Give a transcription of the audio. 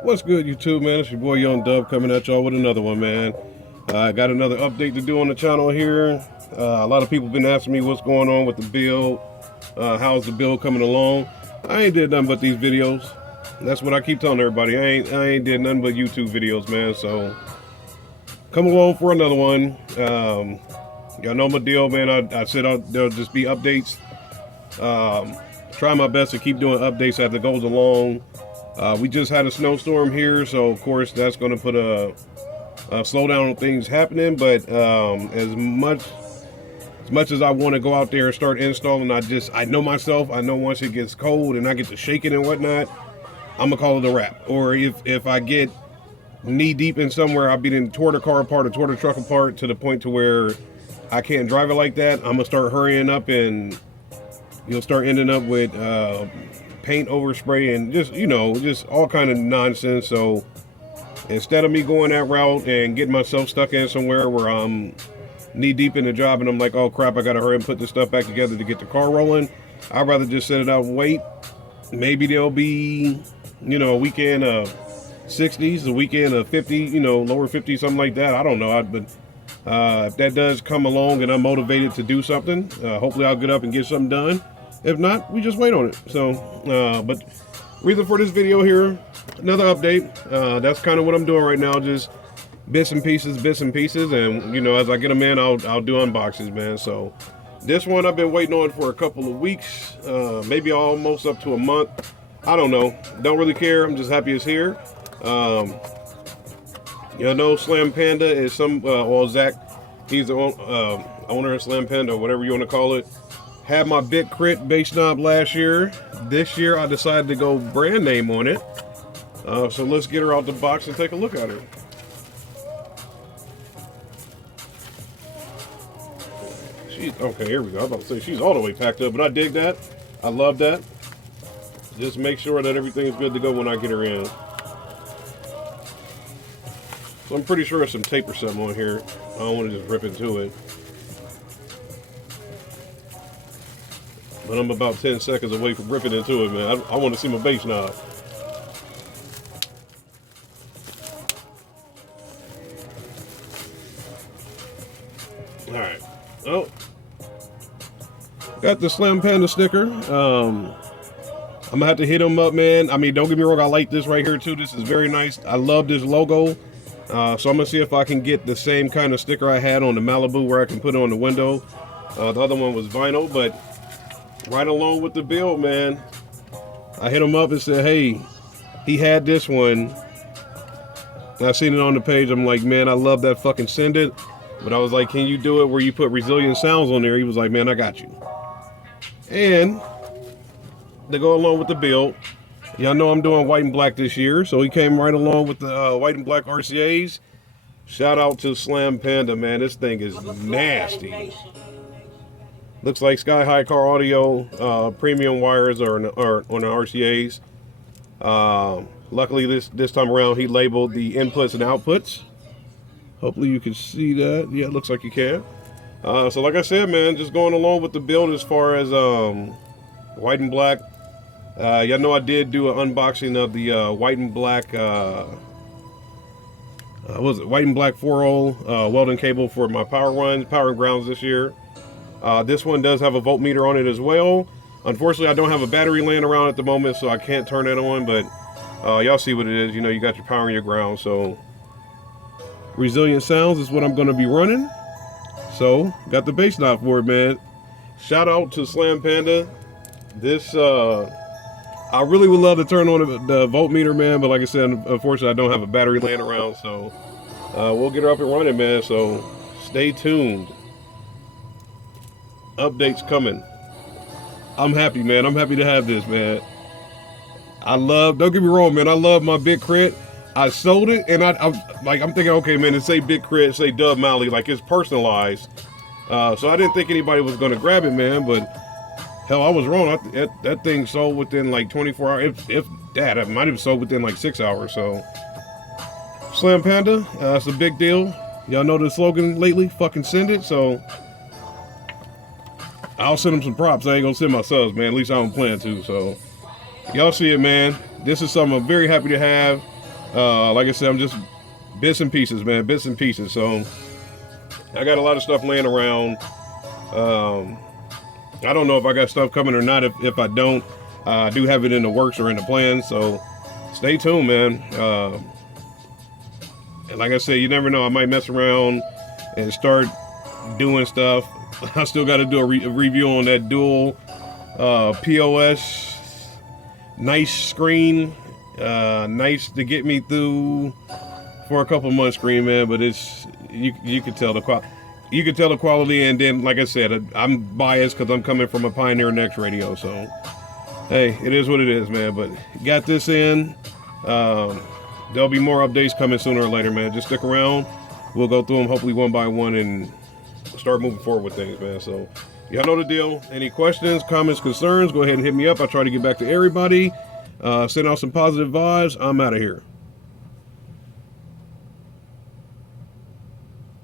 What's good, YouTube, man? It's your boy Young Dub coming at y'all with another one, man. I got another update to do on the channel here. A lot of people been asking me what's going on with the build. How's the build coming along? I ain't did nothing but these videos. That's what I keep telling everybody. I ain't did nothing but YouTube videos, man. So come along for another one. Y'all know my deal, man. I said there'll just be updates. Try my best to keep doing updates as it goes along. We just had a snowstorm here, so of course that's going to put a slowdown on things happening. But as much as I want to go out there and start installing, I know myself. I know once it gets cold and I get to shaking and whatnot, I'm gonna call it a wrap. Or if I get knee deep in somewhere, I'll be in tore the car apart or tore the truck apart to the point to where I can't drive it like that. I'm gonna start hurrying up, and you'll start ending up with paint overspray and just all kind of nonsense. So instead of me going that route and getting myself stuck in somewhere where I'm knee deep in the job and I'm like, oh crap, I gotta hurry and put this stuff back together to get the car rolling, I'd rather just set it out and wait. Maybe there'll be a weekend of 60s, a weekend of 50, lower 50, something like that. I don't know. But if that does come along and I'm motivated to do something, hopefully I'll get up and get something done. If not, we just wait on it. So, but reason for this video here, another update. That's kind of what I'm doing right now, just bits and pieces. And, as I get them in, I'll do unboxings, man. So this one I've been waiting on for a couple of weeks, maybe almost up to a month. I don't know. Don't really care. I'm just happy it's here. Slam Panda is Zach, he's the owner of Slam Panda, or whatever you want to call it. Had my Big Crit bass knob last year. This year I decided to go brand name on it. So let's get her out the box and take a look at her. Okay, here we go. I was about to say she's all the way packed up, but I dig that. I love that. Just make sure that everything's good to go when I get her in. So I'm pretty sure there's some tape or something on here. I don't want to just rip into it. But I'm about 10 seconds away from ripping into it, man. I want to see my bass knob. Alright. Oh. Got the Slam Panda sticker. I'm gonna have to hit them up, man. I mean, don't get me wrong, I like this right here too. This is very nice. I love this logo. So I'm gonna see if I can get the same kind of sticker I had on the Malibu where I can put it on the window. The other one was vinyl, but right along with the build, man, I hit him up and said, hey, he had this one. I seen it on the page. I'm like, man, I love that fucking Send It. But I was like, can you do it where you put resilient sounds on there? He was like, man, I got you. And to go along with the build, y'all know I'm doing white and black this year, so he came right along with the white and black RCAs. Shout out to Slam Panda, man. This thing is nasty. Looks like Sky High Car Audio premium wires are on the RCAs. Luckily this time around he labeled the inputs and outputs. Hopefully you can see that. Yeah, it looks like you can. So like I said, man, just going along with the build as far as white and black. Y'all know I did do an unboxing of the white and black white and black 4-0 welding cable for my power and grounds this year. This one does have a voltmeter on it as well. Unfortunately, I don't have a battery laying around at the moment, so I can't turn that on, but y'all see what it is. You got your power and your ground. So resilient sounds is what I'm going to be running. So got the bass knob for it, man. Shout out to Slam Panda. This I really would love to turn on the voltmeter, man, but like I said, unfortunately I don't have a battery laying around, so we'll get her up and running, man. So stay tuned. Updates coming. I'm happy, man. I'm happy to have this, man. Don't get me wrong, man, I love my Big Crit. I sold it, and I'm thinking, okay, man, it say Big Crit, say Dub Malley, like it's personalized. So I didn't think anybody was gonna grab it, man, but hell, I was wrong. That thing sold within like 24 hours. If that, it might have sold within like 6 hours. So Slam Panda, it's a big deal. Y'all know the slogan lately, fucking Send It. So I'll send them some props. I ain't gonna send my subs, man. At least I don't plan to. So y'all see it, man. This is something I'm very happy to have. Like I said, I'm just bits and pieces, man, bits and pieces. So I got a lot of stuff laying around. I don't know if I got stuff coming or not. If I don't, I do have it in the works or in the plans. So stay tuned, man. And like I said, you never know. I might mess around and start doing stuff. I still got to do a review on that dual POS. Nice screen. Nice to get me through for a couple months screen, man. But it's you can tell the quality. You can tell the quality, and then, like I said, I'm biased because I'm coming from a Pioneer Next radio. So, hey, it is what it is, man. But got this in. There'll be more updates coming sooner or later, man. Just stick around. We'll go through them hopefully one by one and start moving forward with things, man. So, y'all know the deal. Any questions, comments, concerns, go ahead and hit me up. I try to get back to everybody. Send out some positive vibes. I'm out of here.